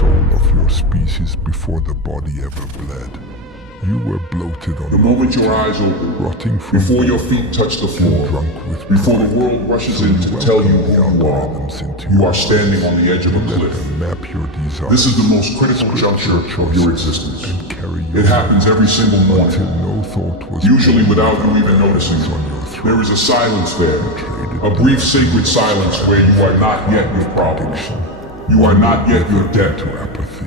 soul of your species before the body ever bled. You were bloated on the moment your eyes open, rotting from before your feet touch the floor, drunk with before the pride. world rushes in to tell you who you are standing on the edge of a cliff. Map your desires. This is the most critical juncture of your existence. And carry your It happens every single morning, until no thought was usually without you even noticing. There is a silence there, a brief sacred silence where you are not yet your problems. You are not yet your debt.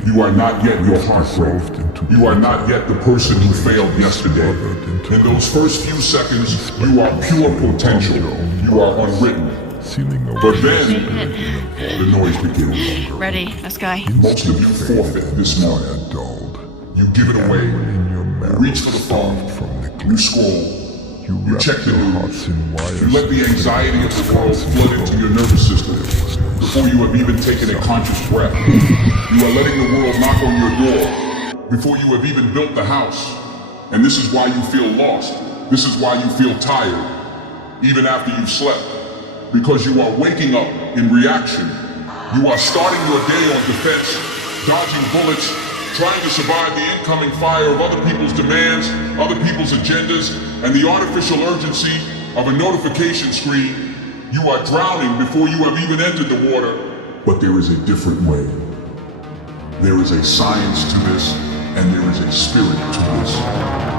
You are not yet your heartbreak. You are not yet the person who failed yesterday. In those first few seconds, you are pure potential. You are unwritten. But then, the noise begins. Ready, let's go. Most of you forfeit this morning. You give it away. You reach for the phone. You scroll. You check the news. You let the anxiety of the world flood into your nervous system before you have even taken a conscious breath. You are letting the world knock on your door before you have even built the house. And this is why you feel lost. This is why you feel tired, even after you've slept. Because you are waking up in reaction. You are starting your day on defense, dodging bullets, trying to survive the incoming fire of other people's demands, other people's agendas, and the artificial urgency of a notification screen. You are drowning before you have even entered the water. But there is a different way. There is a science to this, and there is a spirit to this.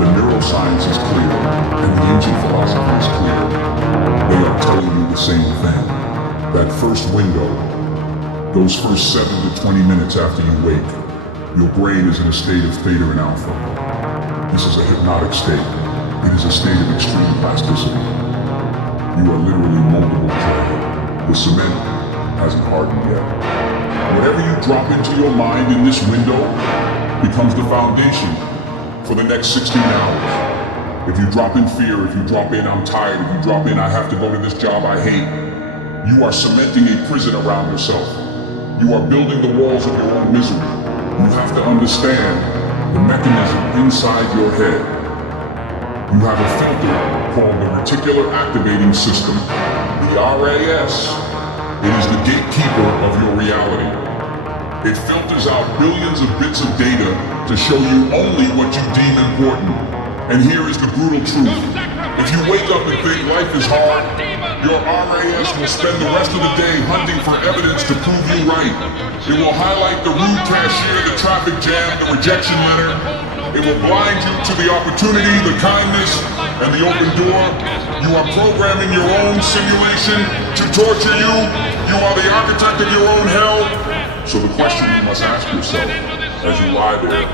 The neuroscience is clear, and the ancient philosophy is clear. They are telling you the same thing. That first window, those first 7 to 20 minutes after you wake, your brain is in a state of theta and alpha. This is a hypnotic state. It is a state of extreme plasticity. You are literally moldable clay. The cement hasn't hardened yet. Whatever you drop into your mind in this window becomes the foundation for the next 16 hours. If you drop in fear, if you drop in I'm tired, if you drop in I have to go to this job I hate, you are cementing a prison around yourself. You are building the walls of your own misery. You have to understand the mechanism inside your head. You have a filter called the reticular activating system, the RAS. It is the gatekeeper of your reality. It filters out billions of bits of data to show you only what you deem important. And here is the brutal truth. If you wake up and think life is hard, your RAS will spend the rest of the day hunting for evidence to prove you right. It will highlight the rude cashier, the traffic jam, the rejection letter. It will blind you to the opportunity, the kindness, and the open door. You are programming your own simulation to torture you. You are the architect of your own hell. So the question you must ask yourself as you lie there,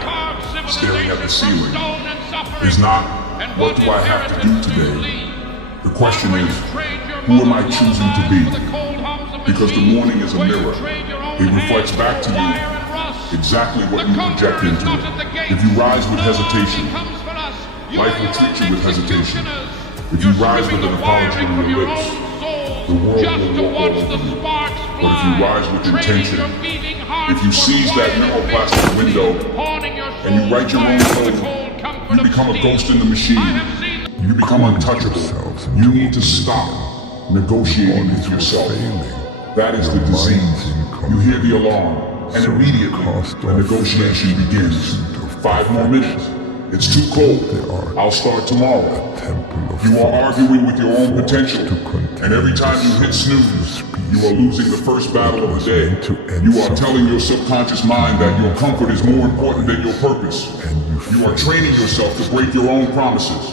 staring at the ceiling, is not, what do I have to do today? The question is, who am I choosing to be? Because the morning is a mirror. It reflects back to you exactly what you project into it. If you rise with hesitation, life will treat you with hesitation. If you rise with an apology on your lips, the world will walk all over you. But if you rise with intention, if you seize that neuroplastic window and you write your own code, you become a ghost in the machine. You become untouchable. You need to stop negotiating with yourself. That is the disease. You hear the alarm, and immediately the negotiation begins. 5 more minutes. It's too cold. I'll start tomorrow. You are arguing with your own potential, and every time you hit snooze, you are losing the first battle of the day. You are telling your subconscious mind that your comfort is more important than your purpose. You are training yourself to break your own promises.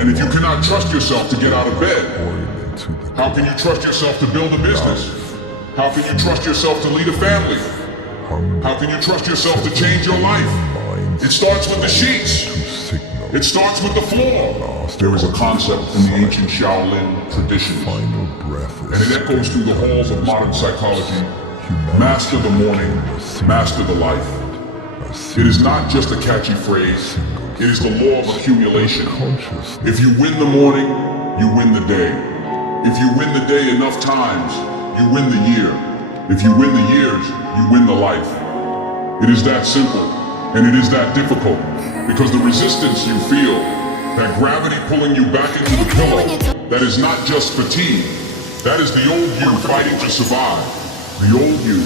And if you cannot trust yourself to get out of bed, how can you trust yourself to build a business? How can you trust yourself to lead a family? How can you trust yourself to change your life? It starts with the sheets. It starts with the floor. There is a concept in the ancient Shaolin tradition, and it echoes through the halls of modern psychology. Master the morning, master the life. It is not just a catchy phrase, it is the law of accumulation. If you win the morning, you win the day. If you win the day enough times, you win the year. If you win the years, you win the life. It is that simple, and it is that difficult, because the resistance you feel, that gravity pulling you back into the pillow, that is not just fatigue. That is the old you fighting to survive. The old you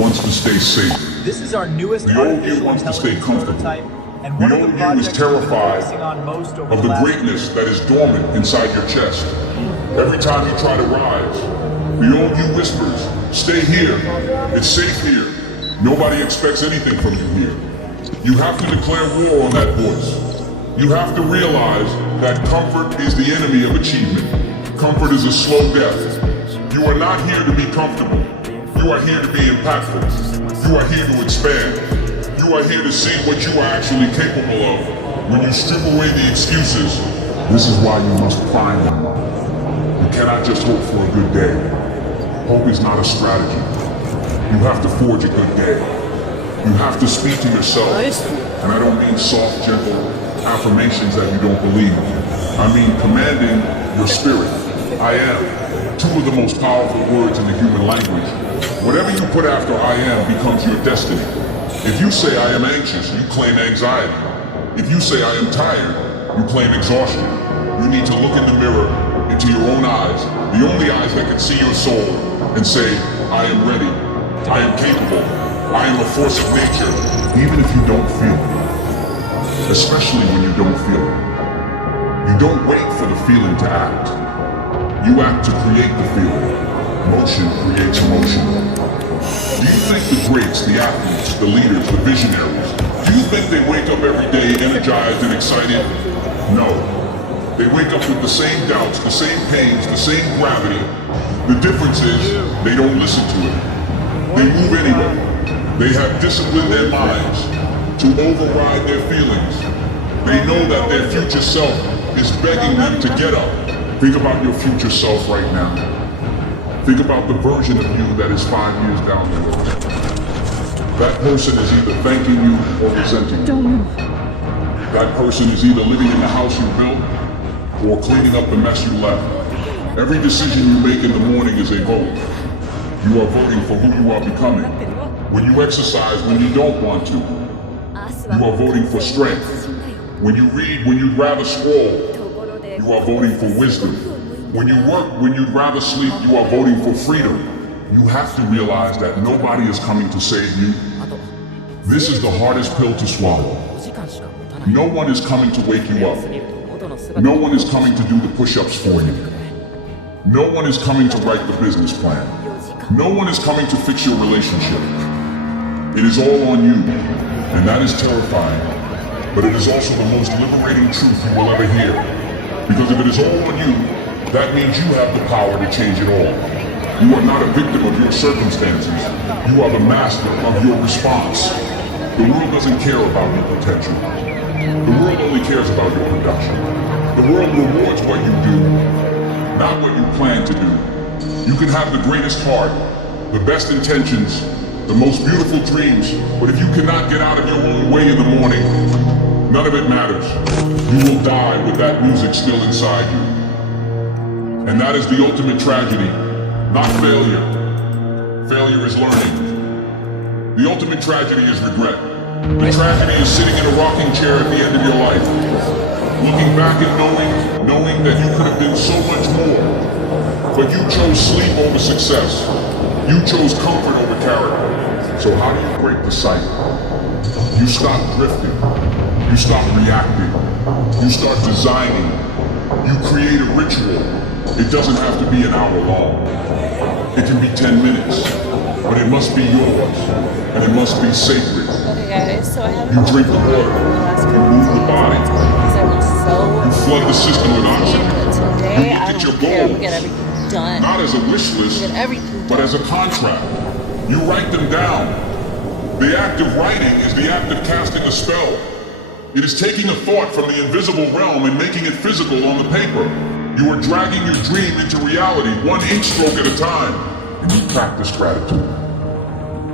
wants to stay safe. This is our newest The old you artificial wants to stay intelligence comfortable. prototype, and The one of old the you is projects we've been terrified focusing on most over of the the last greatness that is dormant inside your chest. Every time you try to rise, the old you whispers, stay here, it's safe here. Nobody expects anything from you here. You have to declare war on that voice. You have to realize that comfort is the enemy of achievement. Comfort is a slow death. You are not here to be comfortable. You are here to be impactful. You are here to expand. You are here to see what you are actually capable of. When you strip away the excuses, this is why you must find them. You cannot just hope for a good day. Hope is not a strategy. You have to forge a good day. You have to speak to yourself. And I don't mean soft, gentle affirmations that you don't believe. I mean commanding your spirit. I am. Two of the most powerful words in the human language. Whatever you put after I am becomes your destiny. If you say I am anxious, you claim anxiety. If you say I am tired, you claim exhaustion. You need to look in the mirror, into your own eyes, the only eyes that can see your soul, and say, I am ready. I am capable. I am a force of nature, even if you don't feel it. Especially when you don't feel it. You don't wait for the feeling to act. You act to create the feeling. Motion creates emotion. Do you think the greats, the athletes, the leaders, the visionaries, do you think they wake up every day energized and excited? No. They wake up with the same doubts, the same pains, the same gravity. The difference is they don't listen to it. They move anyway. They have disciplined their minds to override their feelings. They know that their future self is begging them to get up. Think about your future self right now. Think about the version of you that is 5 years down the road. That person is either thanking you or resenting you. That person is either living in the house you built or cleaning up the mess you left. Every decision you make in the morning is a vote. You are voting for who you are becoming. When you exercise when you don't want to, you are voting for strength. When you read when you'd rather scroll, you are voting for wisdom. When you work when you'd rather sleep, you are voting for freedom. You have to realize that nobody is coming to save you. This is the hardest pill to swallow. No one is coming to wake you up. No one is coming to do the push-ups for you. No one is coming to write the business plan. No one is coming to fix your relationship. It is all on you, and that is terrifying. But it is also the most liberating truth you will ever hear. Because if it is all on you, that means you have the power to change it all. You are not a victim of your circumstances. You are the master of your response. The world doesn't care about your potential. The world only cares about your production. The world rewards what you do, not what you plan to do. You can have the greatest heart, the best intentions, the most beautiful dreams, but if you cannot get out of your own way in the morning, none of it matters. You will die with that music still inside you. And that is the ultimate tragedy, not failure. Failure is learning. The ultimate tragedy is regret. The tragedy is sitting in a rocking chair at the end of your life, looking back and knowing that you could have been so much more. But you chose sleep over success. You chose comfort over character. So how do you break the cycle? You stop drifting. You stop reacting. You start designing. You create a ritual. It doesn't have to be an hour long. It can be 10 minutes. But it must be yours. And it must be sacred. Okay guys, so I have You drink the water. You move the body. You flood the system with oxygen. Today You I look at your don't care. I'm gonna goals. get everything done. Not as a wish list, Get everything but done. as a contract. You write them down. The act of writing is the act of casting a spell. It is taking a thought from the invisible realm and making it physical on the paper. You are dragging your dream into reality, one ink stroke at a time, and you practice gratitude.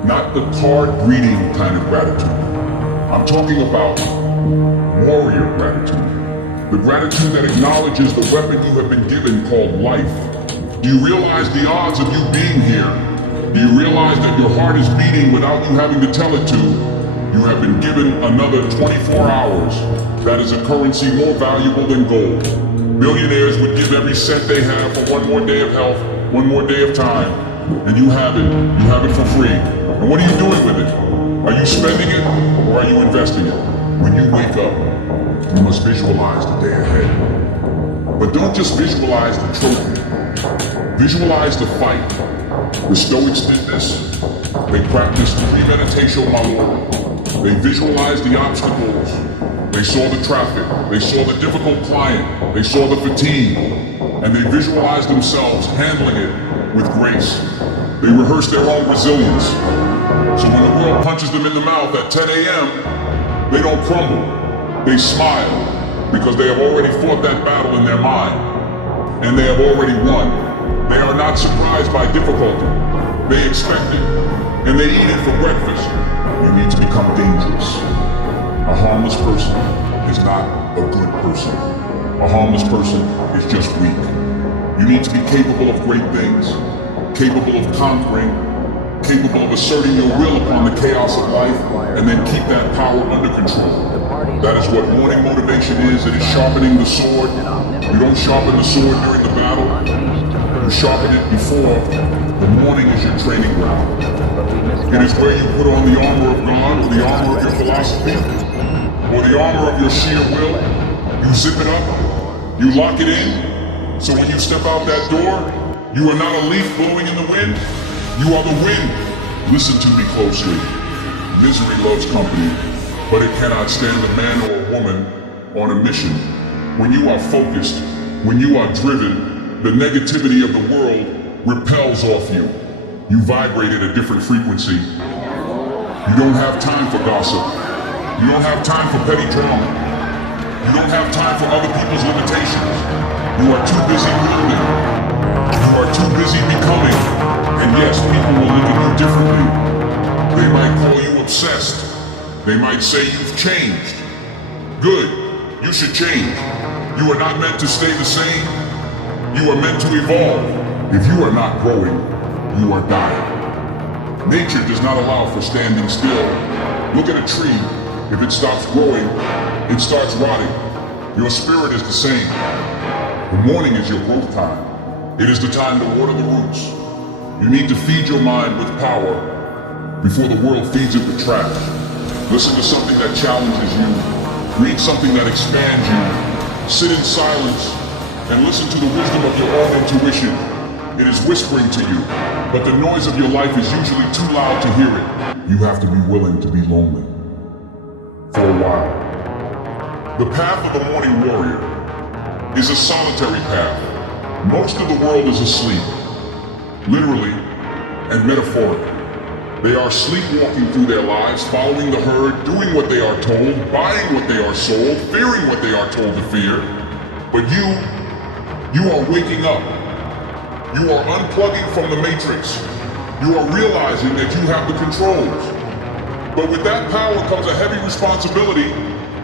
Not the card reading kind of gratitude. I'm talking about warrior gratitude. The gratitude that acknowledges the weapon you have been given called life. Do you realize the odds of you being here? Do you realize that your heart is beating without you having to tell it to? You have been given another 24 hours. That is a currency more valuable than gold. Billionaires would give every cent they have for one more day of health, one more day of time. And you have it for free. And what are you doing with it? Are you spending it or are you investing it? When you wake up, you must visualize the day ahead. But don't just visualize the trophy. Visualize the fight. The Stoics did this. They practiced premeditatio malora. They visualized the obstacles. They saw the traffic. They saw the difficult client. They saw the fatigue. And they visualized themselves handling it with grace. They rehearsed their own resilience. So when the world punches them in the mouth at 10 a.m., they don't crumble. They smile because they have already fought that battle in their mind. And they have already won. They are not surprised by difficulty. They expect it. And they eat it for breakfast. You need to become dangerous. A harmless person is not a good person. A harmless person is just weak. You need to be capable of great things. Capable of conquering. Capable of asserting your will upon the chaos of life. And then keep that power under control. That is what morning motivation is. It is sharpening the sword. You don't sharpen the sword during the battle. You sharpen it before. The morning is your training ground. It is where you put on the armor of God, or the armor of your philosophy, or the armor of your sheer will. You zip it up. You lock it in. So when you step out that door, you are not a leaf blowing in the wind. You are the wind. Listen to me closely. Misery loves company, but it cannot stand a man or a woman on a mission. When you are focused, when you are driven, the negativity of the world repels off you. You vibrate at a different frequency. You don't have time for gossip. You don't have time for petty drama. You don't have time for other people's limitations. You are too busy building. You are too busy becoming. And yes, people will look at you differently. They might call you obsessed. They might say you've changed. Good, you should change. You are not meant to stay the same. You are meant to evolve. If you are not growing, you are dying. Nature does not allow for standing still. Look at a tree. If it stops growing, it starts rotting. Your spirit is the same. The morning is your growth time. It is the time to water the roots. You need to feed your mind with power before the world feeds it with trash. Listen to something that challenges you. Read something that expands you. Sit in silence and listen to the wisdom of your own intuition. It is whispering to you, but the noise of your life is usually too loud to hear it. You have to be willing to be lonely. For a while. The path of the morning warrior is a solitary path. Most of the world is asleep, literally and metaphorically. They are sleepwalking through their lives, following the herd, doing what they are told, buying what they are sold, fearing what they are told to fear. But you are waking up. You are unplugging from the matrix. You are realizing that you have the controls. But with that power comes a heavy responsibility.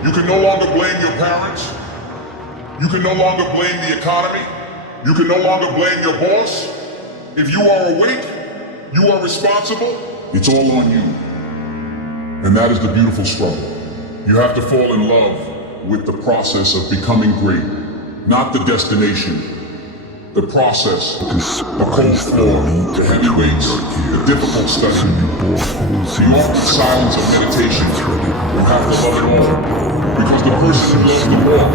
You can no longer blame your parents. You can no longer blame the economy. You can no longer blame your boss. If you are awake, you are responsible. It's all on you. And that is the beautiful struggle. You have to fall in love with the process of becoming great, not the destination. The process, the cold floor, the heavy weights, the difficult study, the awkward silence of meditation. You have to love it all. Because the person who loves the walk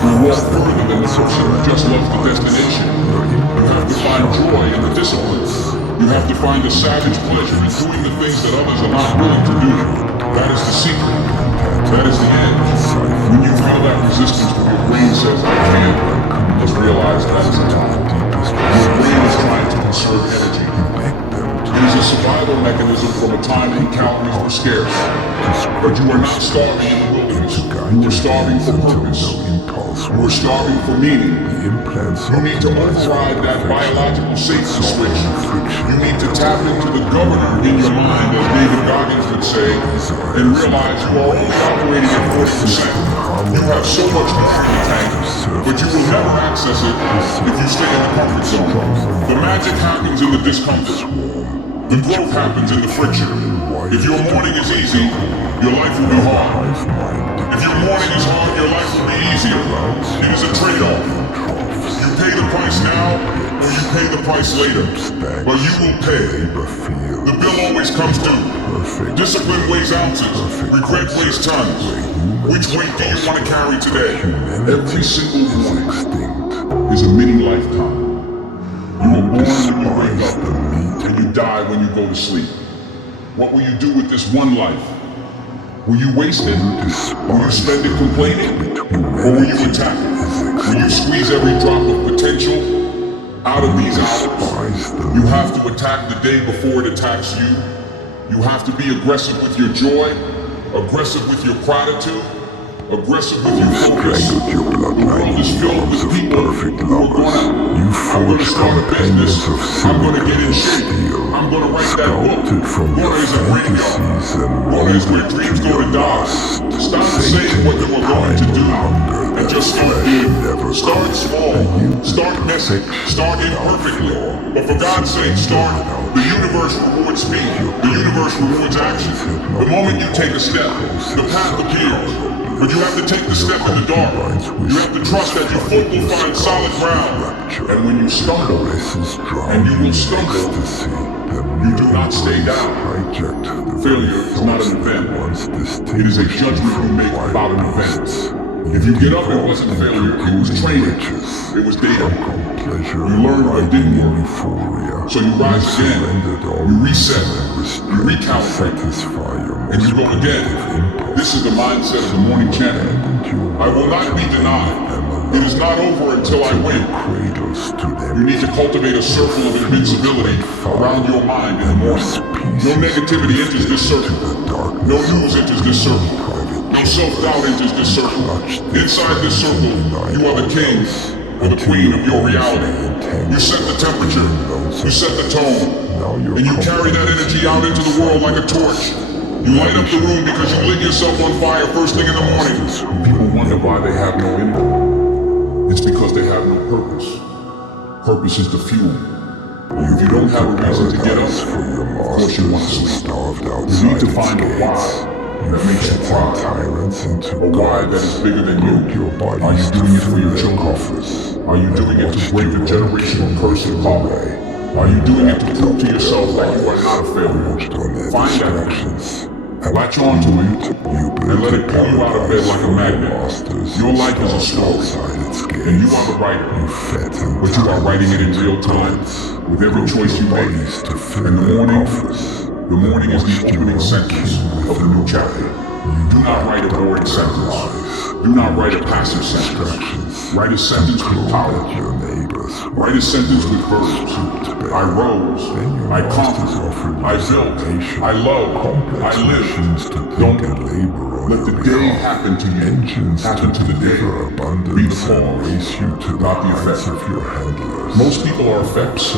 will walk further than the person who just loves the destination. You have to find joy in the discipline. You have to find a savage pleasure in doing the things that others are not willing to do. That is the secret. That is the end. When you feel that resistance when your brain says, I can't, you must realize that is a lie. Your brain is trying to conserve energy. It is a survival mechanism from a time when calories were scarce. But you are not starving in the wilderness. You are starving for purpose. You are starving for meaning. You need to override that biological safety switch. You need to tap into the governor in your mind, as David Goggins would say, and realize you are only operating at 40%. You have so much more in the tank, but you will never access it if you stay in the comfort zone. The magic happens in the discomfort. The growth happens in the friction. If your morning is easy, your life will be hard. If your morning is hard, your life will be easier. It is a trade-off. You pay the price now, or you pay the price later. But you will pay. The bill always comes due. Discipline weighs ounces. Regret weighs tons. Which weight do you want to carry today? Every single one is a mini lifetime. You were born when you wake up, and you die when you go to sleep. What will you do with this one life? Will you waste it? Will you spend it complaining? Or will you attack it? Will you squeeze every drop of potential out of these hours? You have to attack the day before it attacks you. You have to be aggressive with your joy, aggressive with your gratitude, aggressive with your focus. The world is filled with people who are gonna start a business. I'm gonna get in shape. I'm gonna write that book. Gonna is a graveyard. Gonna is where dreams go to die. Stop saying what you are going to do and just start doing. Start small. Start messy. Start imperfectly. But for God's sake, start. The universe rewards speed. The universe rewards action. The moment you take a step, the path appears. But you have to take the step in the dark. You have to trust that your foot will find solid ground. And when you stumble, and you will stumble, you do not stay down. Failure is not an event. It is a judgment you make about an event. If you get up, it wasn't failure, it was training. It was data. You learned what didn't work. So you rise again, you reset, you recalibrate, and you go again. This is the mindset of the morning champion. I will not be denied. It is not over until I win. You need to cultivate a circle of invincibility around your mind in the morning. No negativity enters this circle. No news enters this circle. No self-doubt enters this circle. Inside this circle, you are the king or the queen of your reality. You set the temperature, you set the tone, and you carry that energy out into the world like a torch. You light up the room because you lit yourself on fire first thing in the morning. People wonder why they have no income. It's because they have no purpose. Purpose is the fuel. If you don't have a reason to get up, of course you want to sleep. You need to find a why that makes you cry. A why that is bigger than you. Are you doing it for your children? Are you doing it to break a generational curse of poverty? Are you doing it to prove to yourself that you are not a failure? Find that. Latch on to it and let it pull you out of bed like a magnet. Your life is a story, and you are the writer, but you are writing it in real time with every choice you make. And the morning is the opening sentence of the new chapter. Do not write a boring sentence. Do not write a passive sentence. Write a sentence with power. Write a sentence with verbs. I rose, I conquered, I built, I love, I lived. Don't let the day happen to you. Happen to the day. Be the cause, not the effect. Most people are effects.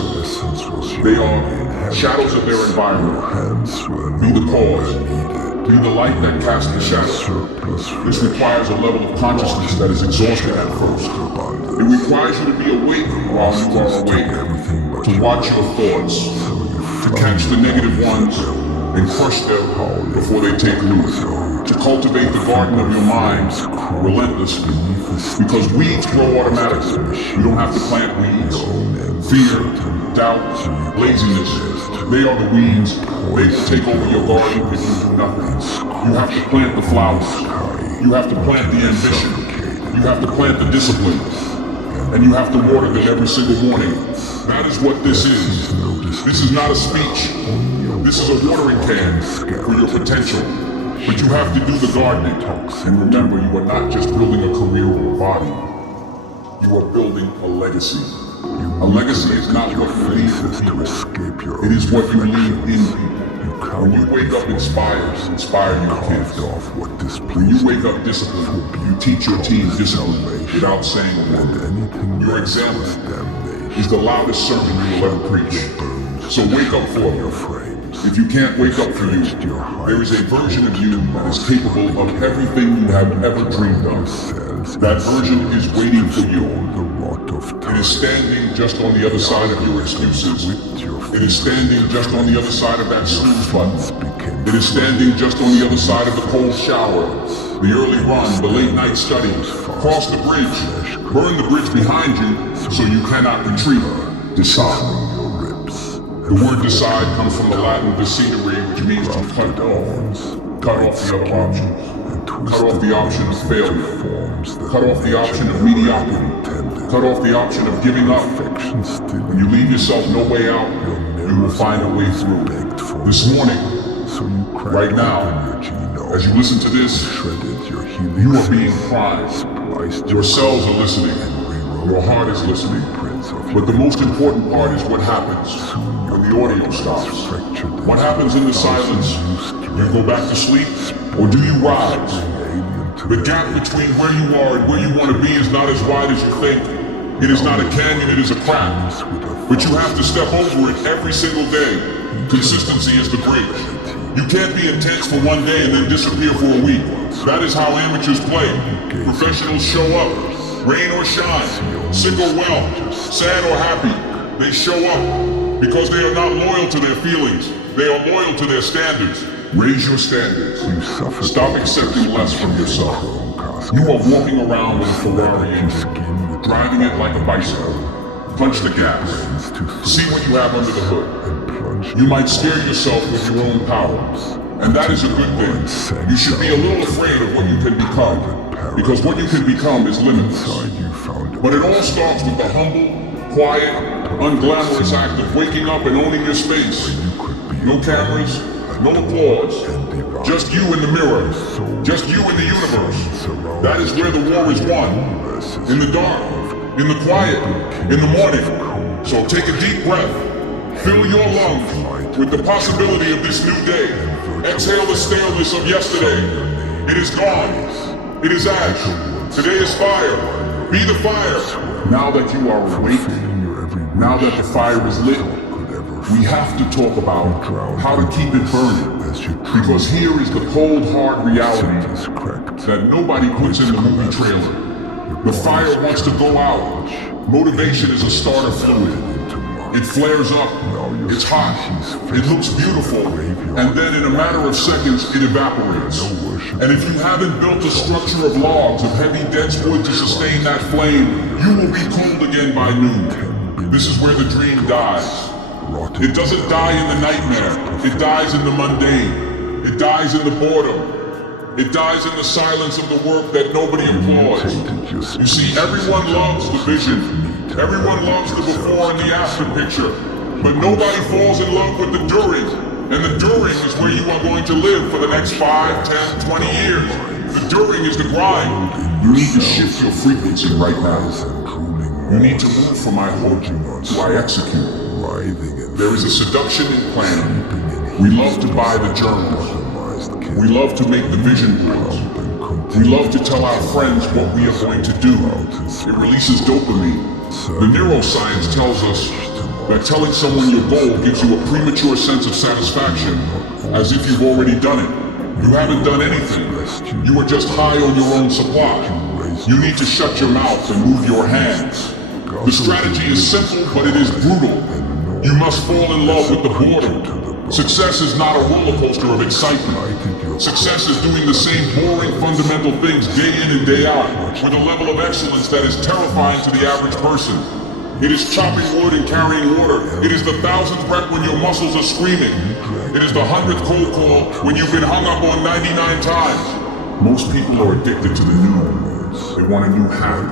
They are shadows of their environment. Be the cause. Be the light that casts the shadow. This requires a level of consciousness that is exhausting at first. It requires you to be awake while you are awake, to watch your thoughts, to catch the negative ones and crush them before they take root, to cultivate the garden of your mind relentlessly, because weeds grow automatically. You don't have to plant weeds. Fear, doubt, laziness, they are the weeds. They will take over your garden if you do nothing. You have to plant the flowers. You have to plant the ambition. You have to plant the discipline. And you have to water them every single morning. That is what this is. This is not a speech. This is a watering can for your potential. But you have to do the gardening. And remember, you are not just building a career or a body. You are building a legacy. A legacy is not what you leave for people. It is what you leave in people. When you wake up inspired, inspire your kids. When you wake up disciplined, you teach your team discipline without saying a word. Your example is the loudest sermon you will ever preach. So wake up for me. If you can't wake up for you, there is a version of you that is capable of everything you have ever dreamed of. That version is waiting for you. It is standing just on the other side of your excuses. It is standing just on the other side of that snooze button. It is standing just on the other side of the cold shower, the early run, the late night study, Cross the bridge. Burn the bridge behind you so you cannot retreat. Decide. The word decide comes from the Latin decedery, which means to cut off. Cut off the other options. Cut off the option of failure. Cut off the option of mediocrity. Cut off the option of giving up. When you leave yourself no way out, you will find a way through. This morning, right now, as you listen to this, you are being primed. Your cells are listening. Your heart is listening. But the most important part is what happens when the audio stops. What happens in the silence? You go back to sleep, or do you rise? The gap between where you are and where you want to be is not as wide as you think. It is not a canyon, it is a crack. But you have to step over it every single day. Consistency is the bridge. You can't be intense for one day and then disappear for a week. That is how amateurs play. Professionals show up, rain or shine, sick or well, sad or happy. They show up because they are not loyal to their feelings. They are loyal to their standards. Raise your standards. Stop accepting less from yourself. You are walking around with a Ferrari engine, driving it like a bicycle. Punch the gas. See what you have under the hood. You might scare yourself with your own power. And that is a good thing. You should be a little afraid of what you can become. Because what you can become is limitless. But it all starts with the humble, quiet, unglamorous act of waking up and owning your space. No cameras, no applause. Just you in the mirror. Just you in the universe. That is where the war is won. In the dark, in the quiet, in the morning. So take a deep breath. Fill your lungs with the possibility of this new day. Exhale the staleness of yesterday. It is gone. It is ash. Today is fire. Be the fire. Now that you are awake, now that the fire is lit, we have to talk about how to keep it burning. Because here is the cold, hard reality that nobody puts in the movie trailer. The fire wants to go out. Motivation is a starter fluid. It flares up. It's hot. It looks beautiful. And then in a matter of seconds, it evaporates. And if you haven't built a structure of logs, of heavy dense wood to sustain that flame, you will be cold again by noon. This is where the dream dies. It doesn't die in the nightmare. It dies in the mundane. It dies in the boredom. It dies in the silence of the work that nobody applauds. You see, everyone loves the vision. Everyone loves the before and the after picture. But nobody falls in love with the during. And the during is where you are going to live for the next 5, 10, 20 years. The during is the grind. You need to shift your frequency right now. You need to move from I hope to I execute. There is a seduction in planning. We love to buy the journals. We love to make the vision boards. We love to tell our friends what we are going to do. It releases dopamine. The neuroscience tells us that telling someone your goal gives you a premature sense of satisfaction, as if you've already done it. You haven't done anything. You are just high on your own supply. You need to shut your mouth and move your hands. The strategy is simple, but it is brutal. You must fall in love with the boredom. Success is not a roller coaster of excitement. Success is doing the same boring fundamental things day in and day out with a level of excellence that is terrifying to the average person. It is chopping wood and carrying water. It is the 1000th rep when your muscles are screaming. It is the 100th cold call when you've been hung up on 99 times. Most people are addicted to the new. They want a new habit,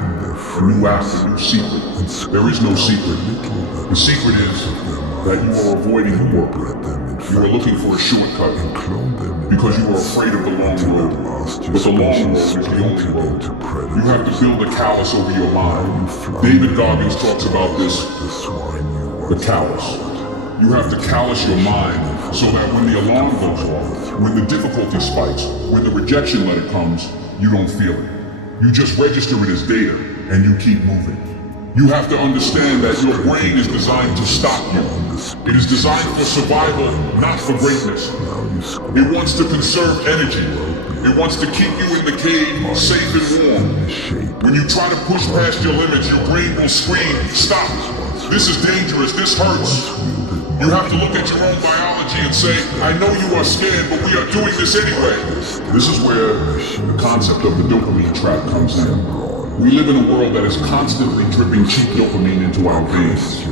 a new app, a new secret. There is no secret. The secret is that you are avoiding the work. You are looking for a shortcut because you are afraid of the long road. But the long road is the only road. You have to build a callus over your mind. David Goggins talks about this, the callus. You have to callus your mind so that when the alarm goes off, when the difficulty spikes, when the rejection letter comes, you don't feel it. You just register it as data and you keep moving. You have to understand that your brain is designed to stop you. It is designed for survival, not for greatness. It wants to conserve energy. It wants to keep you in the cave, safe and warm. When you try to push past your limits, your brain will scream, stop. This is dangerous, this hurts. You have to look at your own biology and say, I know you are scared, but we are doing this anyway. This is where the concept of the dopamine trap comes in. We live in a world that is constantly dripping cheap dopamine into our veins.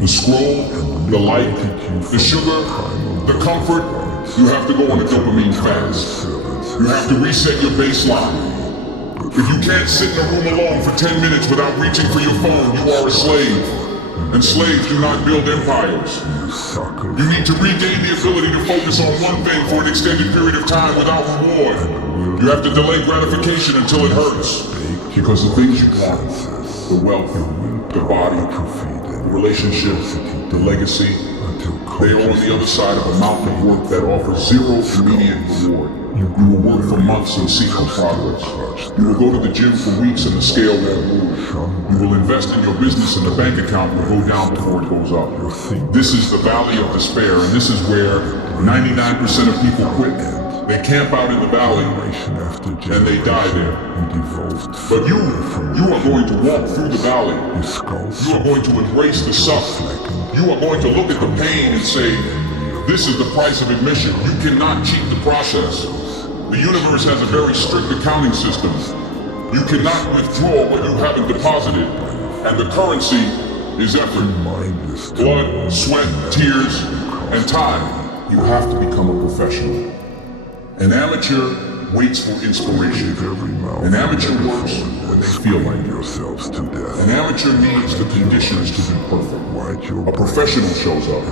The scroll, the like, the sugar, the comfort, you have to go on a dopamine fast. You have to reset your baseline. If you can't sit in a room alone for 10 minutes without reaching for your phone, you are a slave. And slaves do not build empires. You need to regain the ability to focus on one thing for an extended period of time without reward. You have to delay gratification until it hurts. Because the things you want, the wealth, the body, the relationships, the legacy, they are on the other side of a mountain of work that offers zero immediate reward. You will work for months and see no progress. You will go to the gym for weeks and the scale won't move. You will invest in your business and the bank account will go down before it goes up. This is the valley of despair, and this is where 99% of people quit. They camp out in the valley and they die there. But you are going to walk through the valley. You are going to embrace the suck. You are going to look at the pain and say, this is the price of admission. You cannot cheat the process. The universe has a very strict accounting system. You cannot withdraw what you haven't deposited. And the currency is effort. Blood, sweat, tears, and time. You have to become a professional. An amateur waits for inspiration. An amateur works when they feel like yourselves to death. An amateur needs the conditions to be perfect. A professional shows up.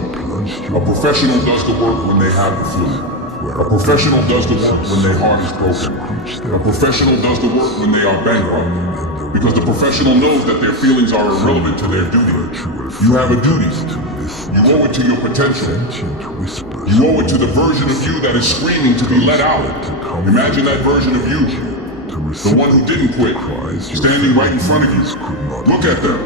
A professional does the work when they have the feeling. A professional does the work when their heart is broken. A professional does the work when they are bankrupt. Because the professional knows that their feelings are irrelevant to their duty. You have a duty. You owe it to your potential. You owe it to the version of you that is screaming to be let out. Imagine that version of you. The one who didn't quit, standing right in front of you. Look at them.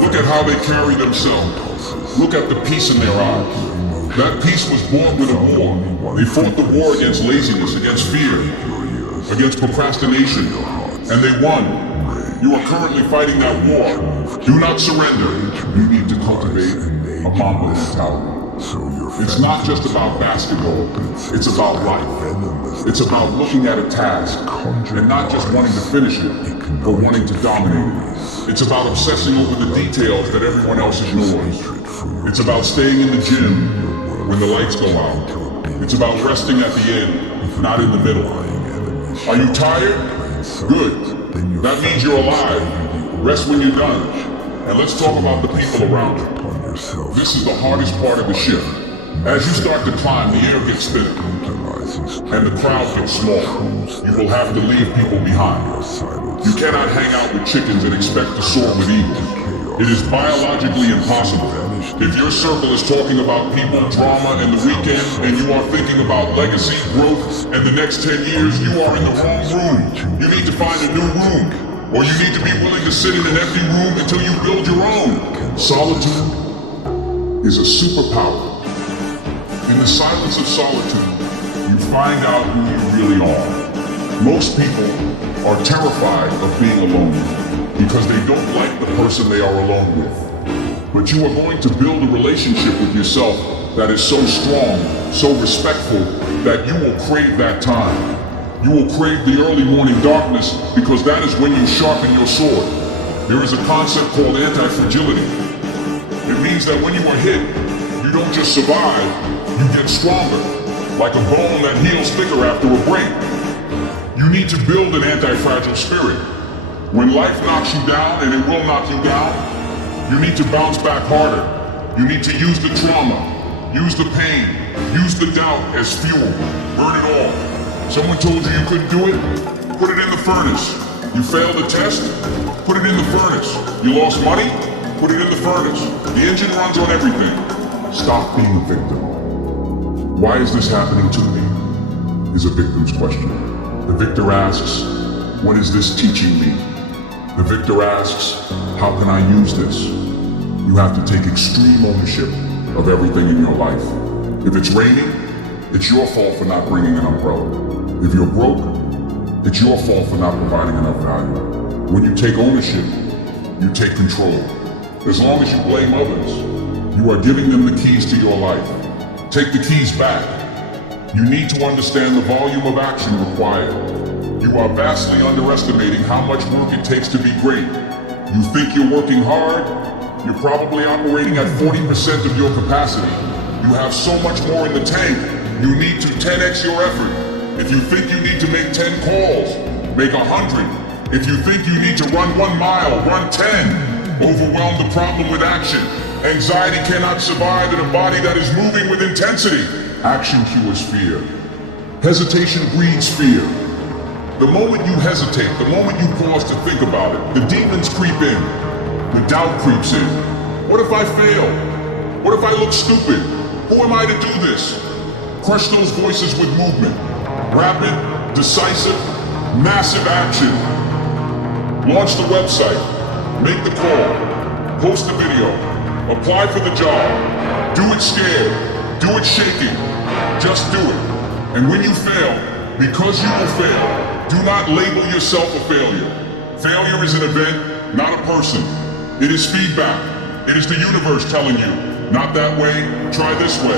Look at how they carry themselves. Look at the peace in their eyes. That peace was born with a war. They fought the war against laziness, against fear, against procrastination, and they won. You are currently fighting that war. Do not surrender. You need to cultivate a Mamba mentality. It's not just about basketball. It's about life. It's about looking at a task and not just wanting to finish it, but wanting to dominate it. It's about obsessing over the details that everyone else ignores. It's about staying in the gym when the lights go out. It's about resting at the end, not in the middle. Are you tired? Good. That means you're alive. Rest when you're done. And let's talk about the people around you. This is the hardest part of the shift. As you start to climb, the air gets thinner, and the crowd gets smaller. You will have to leave people behind. You cannot hang out with chickens and expect to soar with eagles. It is biologically impossible. If your circle is talking about people, drama, and the weekend, and you are thinking about legacy, growth, and the next 10 years, you are in the wrong room. You need to find a new room, or you need to be willing to sit in an empty room until you build your own. Solitude is a superpower. In the silence of solitude, you find out who you really are. Most people are terrified of being alone because they don't like the person they are alone with. But you are going to build a relationship with yourself that is so strong, so respectful, that you will crave that time. You will crave the early morning darkness because that is when you sharpen your sword. There is a concept called anti-fragility. It means that when you are hit, you don't just survive, you get stronger, like a bone that heals thicker after a break. You need to build an anti-fragile spirit. When life knocks you down, and it will knock you down, you need to bounce back harder. You need to use the trauma, use the pain, use the doubt as fuel. Burn it all. Someone told you you couldn't do it? Put it in the furnace. You failed a test? Put it in the furnace. You lost money? Put it in the furnace. The engine runs on everything. Stop being a victim. Why is this happening to me? Is a victim's question. The victor asks, what is this teaching me? The victor asks, how can I use this? You have to take extreme ownership of everything in your life. If it's raining, it's your fault for not bringing an umbrella. If you're broke, it's your fault for not providing enough value. When you take ownership, you take control. As long as you blame others, you are giving them the keys to your life. Take the keys back. You need to understand the volume of action required. You are vastly underestimating how much work it takes to be great. You think you're working hard? You're probably operating at 40% of your capacity. You have so much more in the tank. You need to 10x your effort. If you think you need to make 10 calls, make 100. If you think you need to run 1 mile, run 10. Overwhelm the problem with action. Anxiety cannot survive in a body that is moving with intensity. Action cures fear. Hesitation breeds fear. The moment you hesitate, the moment you pause to think about it, the demons creep in. The doubt creeps in. What if I fail? What if I look stupid? Who am I to do this? Crush those voices with movement. Rapid, decisive, massive action. Launch the website. Make the call. Post the video. Apply for the job. Do it scared. Do it shaking. Just do it. And when you fail, because you will fail, do not label yourself a failure. Failure is an event, not a person. It is feedback. It is the universe telling you, not that way, try this way.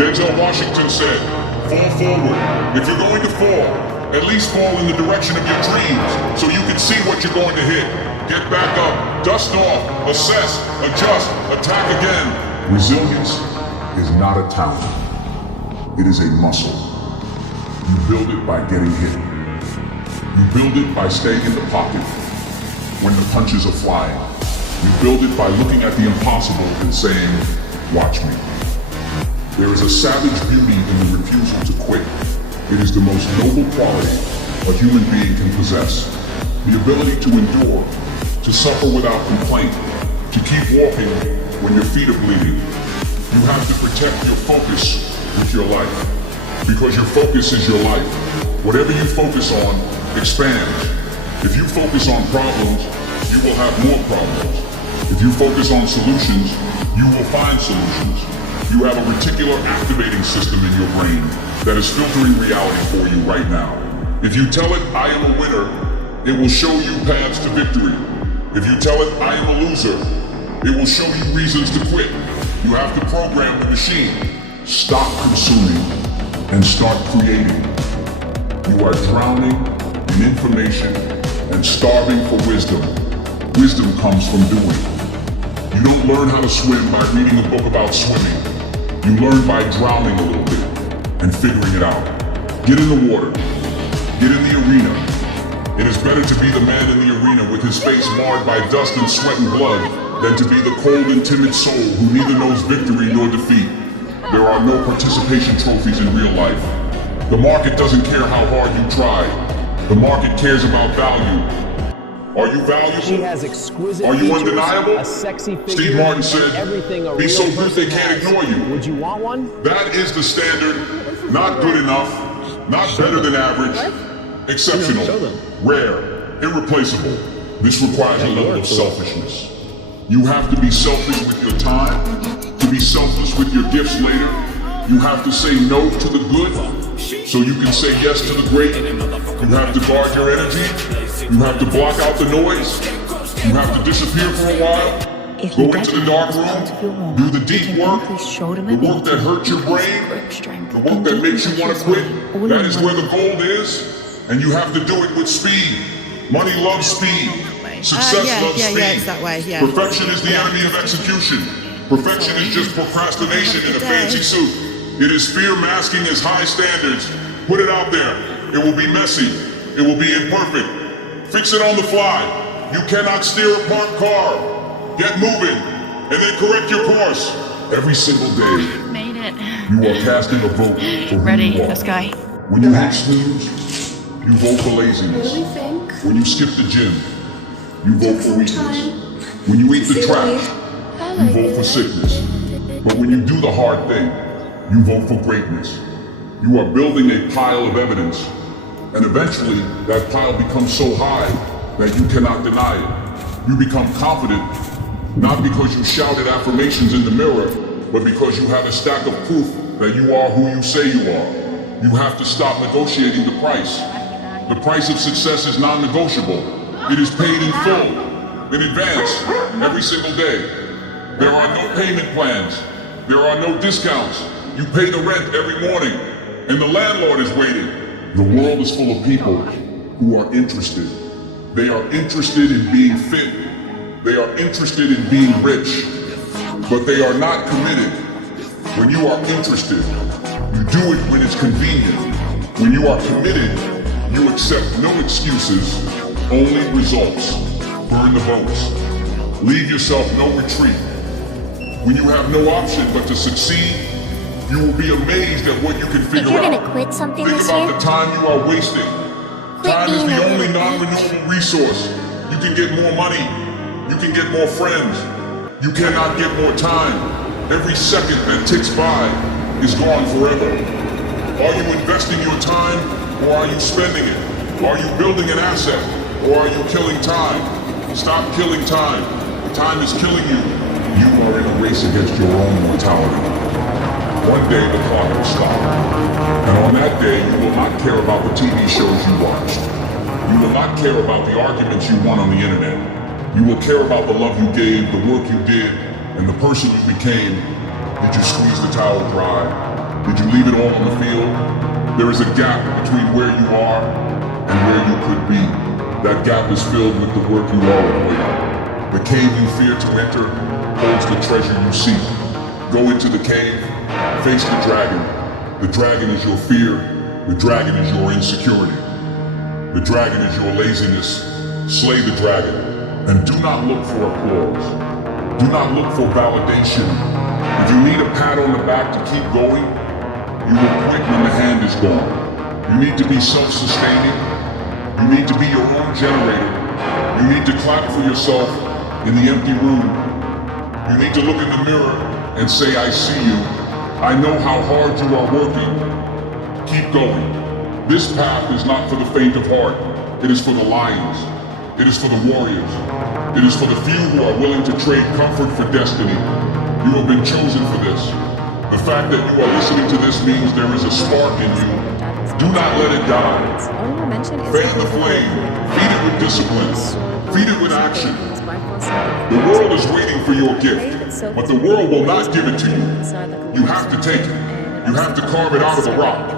J0HN said, fall forward. If you're going to fall, at least fall in the direction of your dreams so you can see what you're going to hit. Get back up, dust off, assess, adjust, attack again. Resilience is not a talent. It is a muscle. You build it by getting hit. You build it by staying in the pocket when the punches are flying. You build it by looking at the impossible and saying, watch me. There is a savage beauty in the refusal to quit. It is the most noble quality a human being can possess. The ability to endure, to suffer without complaint, to keep walking when your feet are bleeding. You have to protect your focus with your life, because your focus is your life. Whatever you focus on expands. If you focus on problems, you will have more problems. If you focus on solutions, you will find solutions. You have a reticular activating system in your brain that is filtering reality for you right now. If you tell it, I am a winner, it will show you paths to victory. If you tell it, I am a loser, it will show you reasons to quit. You have to program the machine. Stop consuming and start creating. You are drowning in information and starving for wisdom. Wisdom comes from doing. You don't learn how to swim by reading a book about swimming. You learn by drowning a little bit and figuring it out. Get in the water. Get in the arena. It is better to be the man in the arena with his face marred by dust and sweat and blood than to be the cold and timid soul who neither knows victory nor defeat. There are no participation trophies in real life. The market doesn't care how hard you try. The market cares about value. Are you valuable? She has exquisite Are you features, undeniable? a sexy figure, Steve Martin said, and everything a be real so good person they can't has. ignore you. Would you want one? That is the standard. Not good enough. Not better than average. Exceptional. Rare. Irreplaceable. This requires a level of selfishness. You have to be selfish with your time, to be selfless with your gifts later. You have to say no to the good, so you can say yes to the great. You have to guard your energy. You have to block out the noise. You have to disappear for a while. Go into the dark room. Do the deep work. The work that hurts your brain. The work that makes you want to quit. That is where the gold is. And you have to do it with speed. Money loves speed. Success loves speed. Yeah, it's that way, yeah. Perfection is the enemy of execution. Perfection is just procrastination in a fancy suit. It is fear masking as high standards. Put it out there. It will be messy. It will be imperfect. Fix it on the fly. You cannot steer a parked car. Get moving, and then correct your course. Every single day, Made it. you are casting a vote for who Ready, you are. let's go. When you hit snooze, you vote for laziness. When you skip the gym, you vote for weakness. When you eat the trash, you vote for sickness. But when you do the hard thing, you vote for greatness. You are building a pile of evidence, and eventually that pile becomes so high that you cannot deny it. You become confident, not because you shouted affirmations in the mirror, but because you have a stack of proof that you are who you say you are. You have to stop negotiating the price. The price of success is non-negotiable. It is paid in full, in advance, every single day. There are no payment plans. There are no discounts. You pay the rent every morning, and the landlord is waiting. The world is full of people who are interested. They are interested in being fit. They are interested in being rich. But they are not committed. When you are interested, you do it when it's convenient. When you are committed, you accept no excuses, only results. Burn the boats. Leave yourself no retreat. When you have no option but to succeed, you will be amazed at what you can figure out. If you're gonna quit something Think this about year, the time you are wasting. quit Time is being the a only little non-renewable resource. You can get more money. You can get more friends. You cannot get more time. Every second that ticks by is gone forever. Are you investing your time or are you spending it? Are you building an asset or are you killing time? Stop killing time. Time is killing you. You are in a race against your own mortality. One day the clock will stop. And on that day, you will not care about the TV shows you watched. You will not care about the arguments you won on the internet. You will care about the love you gave, the work you did, and the person you became. Did you squeeze the towel dry? Did you leave it all on the field? There is a gap between where you are and where you could be. That gap is filled with the work you are avoiding. The cave you fear to enter holds the treasure you seek. Go into the cave, face the dragon. The dragon is your fear. The dragon is your insecurity. The dragon is your laziness. Slay the dragon. And do not look for applause. Do not look for validation. If you need a pat on the back to keep going, you will quit when the hand is gone. You need to be self-sustaining. You need to be your own generator. You need to clap for yourself in the empty room. You need to look in the mirror and say, I see you. I know how hard you are working. Keep going. This path is not for the faint of heart. It is for the lions. It is for the warriors. It is for the few who are willing to trade comfort for destiny. You have been chosen for this. The fact that you are listening to this means there is a spark in you. Do not let it die. Fan the flame. Feed it with discipline. Feed it with action. The world is waiting for your gift, but the world will not give it to you. You have to take it. You have to carve it out of the rock.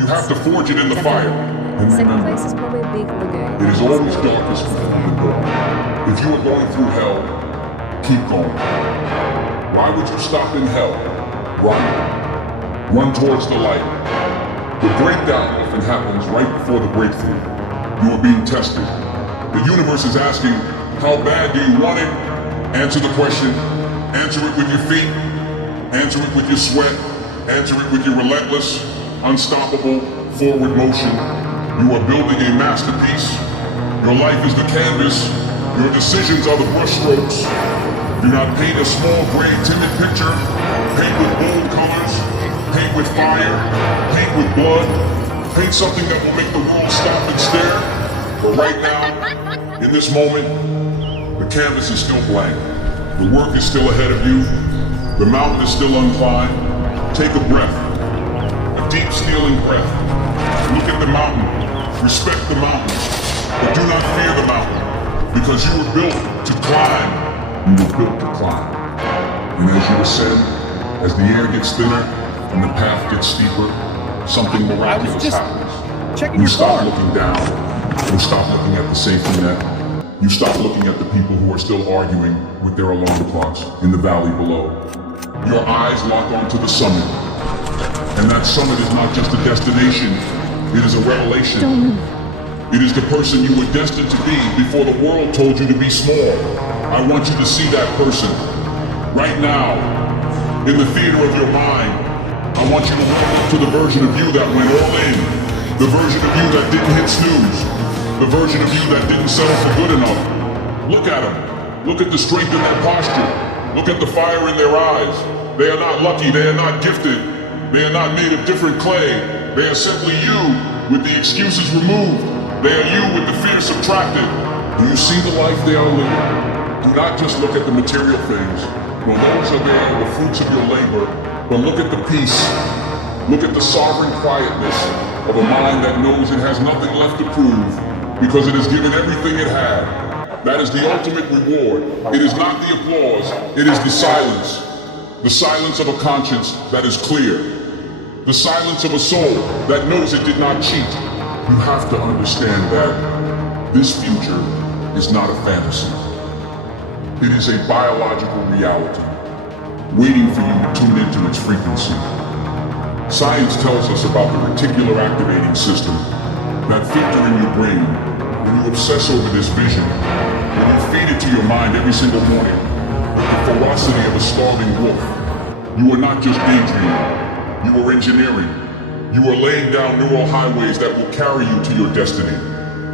You have to forge it in the fire. And remember, it is always darkest before the dawn. If you are going through hell, keep going. Why would you stop in hell? Run. Run towards the light. The breakdown often happens right before the breakthrough. You are being tested. The universe is asking, how bad do you want it? Answer the question. Answer it with your feet. Answer it with your sweat. Answer it with your relentless, unstoppable, forward motion. You are building a masterpiece. Your life is the canvas. Your decisions are the brushstrokes. Do not paint a small, gray, timid picture. Paint with bold colors. Paint with fire. Paint with blood. Paint something that will make the world stop and stare. But right now, in this moment, the canvas is still blank. The work is still ahead of you. The mountain is still unclimbed. Take a breath. A deep, stealing breath. Look at the mountain. Respect the mountain. But do not fear the mountain. Because you were built to climb. You were built to climb. And as you ascend, as the air gets thinner and the path gets steeper, something miraculous happens. You stop looking down. You stop looking at the safety net. You stop looking at the people who are still arguing with their alarm clocks in the valley below. Your eyes lock onto the summit. And that summit is not just a destination, it is a revelation. It is the person you were destined to be before the world told you to be small. I want you to see that person. Right now, in the theater of your mind, I want you to walk up to the version of you that went all in. The version of you that didn't hit snooze. The version of you that didn't settle for good enough. Look at them. Look at the strength in their posture. Look at the fire in their eyes. They are not lucky. They are not gifted. They are not made of different clay. They are simply you with the excuses removed. They are you with the fear subtracted. Do you see the life they are living? Do not just look at the material things. Well, those are the fruits of your labor. But look at the peace. Look at the sovereign quietness of a mind that knows it has nothing left to prove because it has given everything it had. That is the ultimate reward. It is not the applause. It is the silence. The silence of a conscience that is clear. The silence of a soul that knows it did not cheat. You have to understand that this future is not a fantasy. It is a biological reality, waiting for you to tune into its frequency. Science tells us about the reticular activating system, that filter in your brain. When you obsess over this vision, when you feed it to your mind every single morning, with the ferocity of a starving wolf, you are not just daydreaming, you are engineering. You are laying down neural highways that will carry you to your destiny.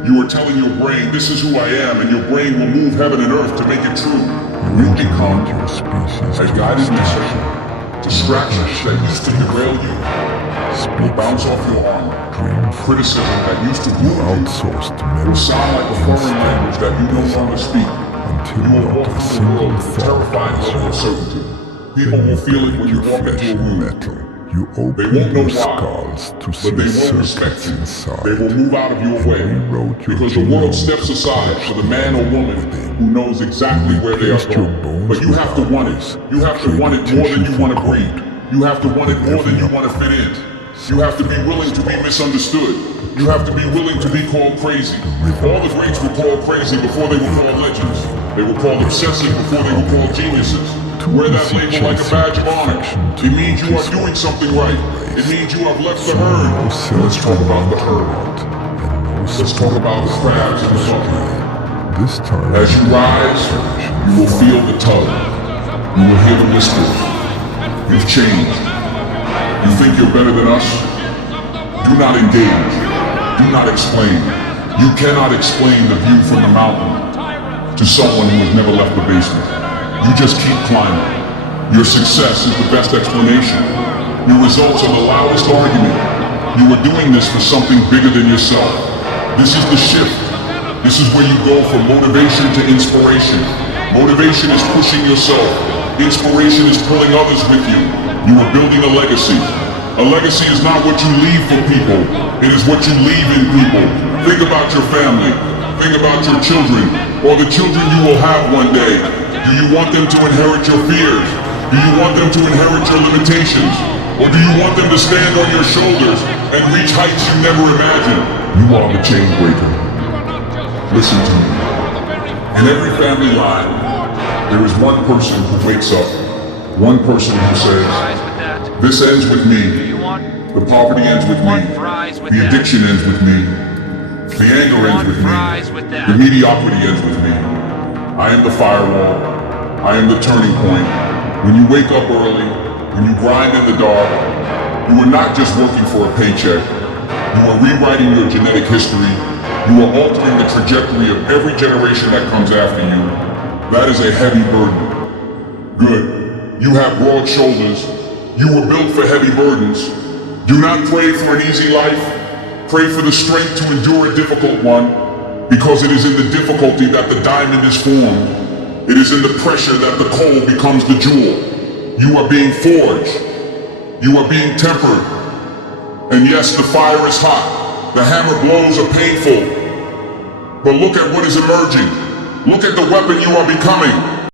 You are telling your brain, this is who I am, and your brain will move heaven and earth to make it true. You become a guided missile. Distractions that used to derail you will bounce off your armor. Criticism that used to wound you will sound like a foreign language that you no longer speak. You will walk through the world with a terrifying level of certainty. People will feel it when you walk into a room. You They open won't know your why, skulls to but see they will respect circuits you. inside. They will move out of your way, rewrote your because the world genome steps to aside push for the the man or woman who knows exactly where they are replaced your going. bones But you with have to want it. ours, You have to want it traded more than tissue you want to for breathe. gold. You have to want it more than you want to fit in. You have to be willing to be misunderstood. You have to be willing to be called crazy. All the greats were called crazy before they were called legends. They were called obsessive before they were called geniuses. Wear that label like a badge of honor. It means you are doing something right. It means you have left the herd. Let's talk about the herd. Let's talk about the crabs in the bucket. This time, As you rise, you will feel the tug. You will hear the whisper. You've changed. You think you're better than us? Do not engage. Do not explain. You cannot explain the view from the mountain to someone who has never left the basement. You just keep climbing. Your success is the best explanation. Your results are the loudest argument. You are doing this for something bigger than yourself. This is the shift. This is where you go from motivation to inspiration. Motivation is pushing yourself. Inspiration is pulling others with you. You are building a legacy. A legacy is not what you leave for people. It is what you leave in people. Think about your family. Think about your children, or the children you will have one day. Do you want them to inherit your fears? Do you want them to inherit your limitations? Or do you want them to stand on your shoulders and reach heights you never imagined? You are the chain breaker. Listen to me. In every family line, there is one person who wakes up. One person who says, this ends with me. The poverty ends with me. The addiction ends with me. The anger ends with me. The mediocrity ends with me. I am the firewall. I am the turning point. When you wake up early, when you grind in the dark, you are not just working for a paycheck. You are rewriting your genetic history. You are altering the trajectory of every generation that comes after you. That is a heavy burden. Good. You have broad shoulders. You were built for heavy burdens. Do not pray for an easy life. Pray for the strength to endure a difficult one, because it is in the difficulty that the diamond is formed. It is in the pressure that the coal becomes the jewel. You are being forged. You are being tempered. And yes, the fire is hot. The hammer blows are painful. But look at what is emerging. Look at the weapon you are becoming.